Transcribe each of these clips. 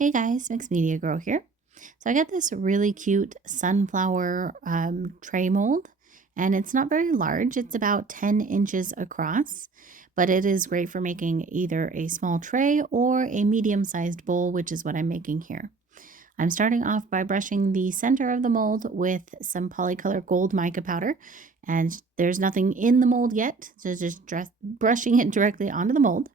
Hey guys, Mixed Media Girl here. So I got this really cute sunflower tray mold, and it's not very large. It's about 10 inches across, but it is great for making either a small tray or a medium-sized bowl, which is what I'm making here. I'm starting off by brushing the center of the mold with some polycolor gold mica powder, and there's nothing in the mold yet, so just brushing it directly onto the mold.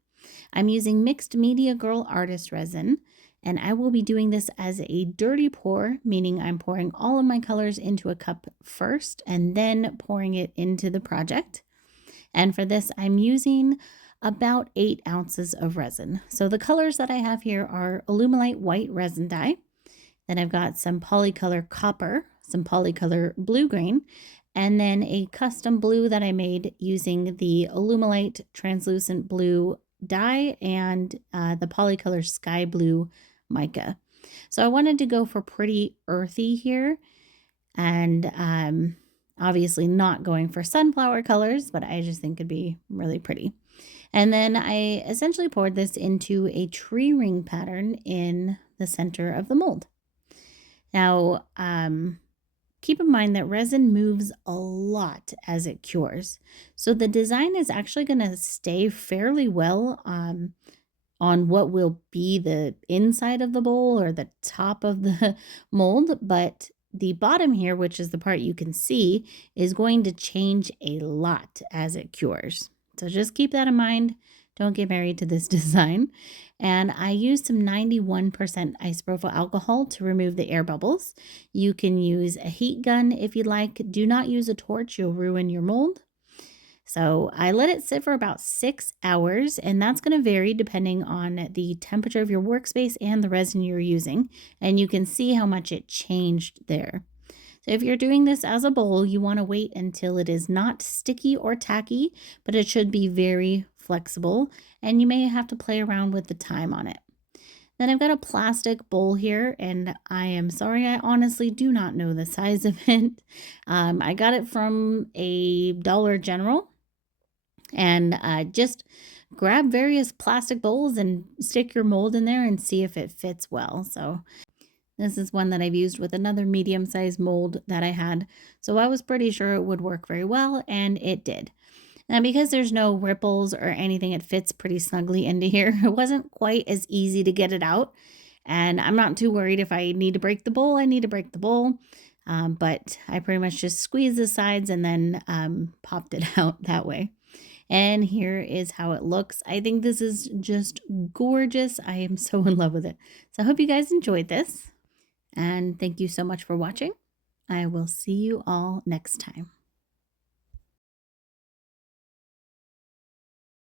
I'm using Mixed Media Girl Artist Resin, and I will be doing this as a dirty pour, meaning I'm pouring all of my colors into a cup first and then pouring it into the project. And for this, I'm using about 8 ounces of resin. So the colors that I have here are Alumilite White Resin Dye. Then I've got some Polycolor Copper, some Polycolor Blue Green, and then a custom blue that I made using the Alumilite Translucent Blue dye and the Polycolor Sky Blue mica. So I wanted to go for pretty earthy here, and obviously not going for sunflower colors, but I just think it'd be really pretty. And then I essentially poured this into a tree ring pattern in the center of the mold. Now, keep in mind that resin moves a lot as it cures. So the design is actually going to stay fairly well on what will be the inside of the bowl or the top of the mold, but the bottom here, which is the part you can see, is going to change a lot as it cures. So just keep that in mind. Don't get married to this design. And I used some 91% isopropyl alcohol to remove the air bubbles. You can use a heat gun if you'd like. Do not use a torch, you'll ruin your mold. So I let it sit for about 6 hours, and that's going to vary depending on the temperature of your workspace and the resin you're using. And you can see how much it changed there. So if you're doing this as a bowl, you want to wait until it is not sticky or tacky, but it should be very flexible, and you may have to play around with the time on it. Then I've got a plastic bowl here, and I am sorry, I honestly do not know the size of it. I got it from a Dollar General, and just grab various plastic bowls and stick your mold in there and see if it fits well. So this is one that I've used with another medium-sized mold that I had. So I was pretty sure it would work very well, and it did. Now, because there's no ripples or anything, it fits pretty snugly into here. It wasn't quite as easy to get it out, and I'm not too worried if I need to break the bowl, I need to break the bowl. But I pretty much just squeezed the sides and then popped it out that way. And here is how it looks. I think this is just gorgeous. I am so in love with it. So I hope you guys enjoyed this. And thank you so much for watching. I will see you all next time.